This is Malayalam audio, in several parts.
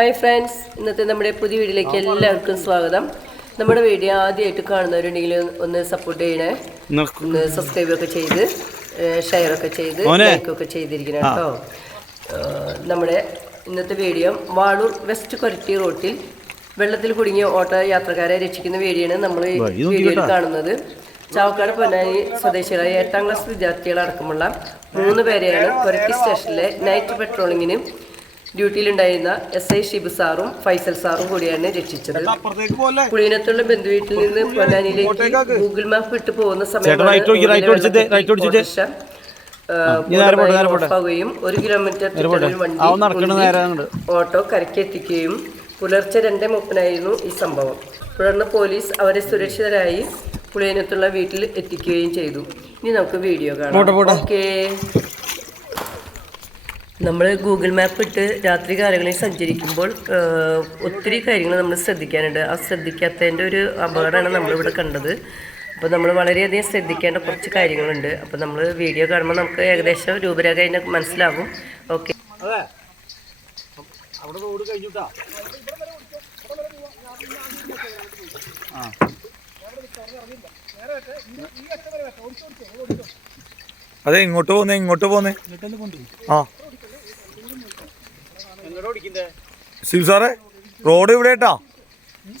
ഹായ് ഫ്രണ്ട്സ്, ഇന്നത്തെ നമ്മുടെ പുതിയ വീഡിയോയിലേക്ക് എല്ലാവർക്കും സ്വാഗതം. നമ്മുടെ വീഡിയോ ആദ്യമായിട്ട് കാണുന്നവരുണ്ടെങ്കിൽ ഒന്ന് സപ്പോർട്ട് ചെയ്യണേ, ഒന്ന് സബ്സ്ക്രൈബ് ഒക്കെ ചെയ്ത് ഷെയർ ഒക്കെ ചെയ്ത് ലൈക്കൊക്കെ ചെയ്തിരിക്കണം കേട്ടോ. നമ്മുടെ ഇന്നത്തെ വീഡിയോ വാളൂർ വെസ്റ്റ് കൊരട്ടി റോട്ടിൽ വെള്ളത്തിൽ കുടുങ്ങിയ ഓട്ടോ യാത്രക്കാരെ രക്ഷിക്കുന്ന വീഡിയോയാണ് നമ്മൾ വീഡിയോയിൽ കാണുന്നത്. ചാവക്കാട് പൊന്നാനി സ്വദേശികളായ 8ാം ക്ലാസ് വിദ്യാർത്ഥികളടക്കമുള്ള 3 പേരെയാണ് കൊരട്ടി സ്റ്റേഷനിലെ നൈറ്റ് പെട്രോളിങ്ങിന് ഡ്യൂട്ടിയിലുണ്ടായിരുന്ന SI ഷിബു സാറും ഫൈസൽ സാറും കൂടിയാണ് രക്ഷിച്ചത്. കുളീനത്തുള്ള ബന്ധുവീട്ടിൽ നിന്ന് പൊന്നാനിയിലേക്ക് ഗൂഗിൾ മാപ്പ് ഇട്ട് പോകുന്ന സമയത്ത് 1 കിലോമീറ്റർ വണ്ടി ഓട്ടോ കരക്കെത്തിക്കുകയും പുലർച്ചെ 2:30 ഈ സംഭവം. തുടർന്ന് പോലീസ് അവരെ സുരക്ഷിതരായി പുളിയനത്തുള്ള വീട്ടിൽ എത്തിക്കുകയും ചെയ്തു. ഇനി നമുക്ക് വീഡിയോ കാണാം. ഓക്കേ, നമ്മൾ ഗൂഗിൾ മാപ്പ് ഇട്ട് രാത്രി കാലങ്ങളിൽ സഞ്ചരിക്കുമ്പോൾ ഒത്തിരി കാര്യങ്ങൾ നമ്മൾ ശ്രദ്ധിക്കാനുണ്ട്. ആ ശ്രദ്ധിക്കാത്തതിൻ്റെ ഒരു അപകടമാണ് നമ്മളിവിടെ കണ്ടത്. അപ്പോൾ നമ്മൾ വളരെയധികം ശ്രദ്ധിക്കേണ്ട കുറച്ച് കാര്യങ്ങളുണ്ട്. അപ്പോൾ നമ്മൾ വീഡിയോ കാണുമ്പോൾ നമുക്ക് ഏകദേശം രൂപരേഖ അതിൻ്റെ മനസ്സിലാകും. ഓക്കെ, അതെ ഇങ്ങോട്ട് പോന്നേ ആ ശിവ സാറേ, റോഡ് ഇവിടെ കേട്ടാ.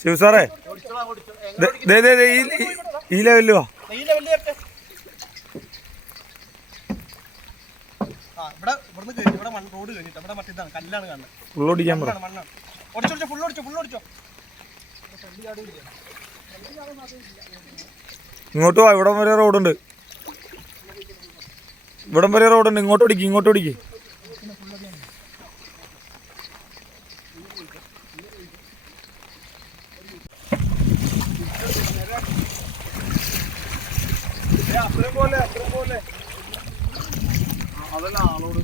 ശിവ സാറേ, ഈ ലെവലിൽ വാ. ഫുള്ളോടിക്കാൻ പറ. ഇങ്ങോട്ട് വാ, ഇവിടം വരെ റോഡുണ്ട്. ഇങ്ങോട്ട് ഓടിക്ക്. അതല്ല ആളോട്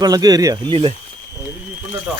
വെള്ളം കയറിയാ ഇല്ലല്ലേ? ജീപ്പുണ്ട് കേട്ടോ.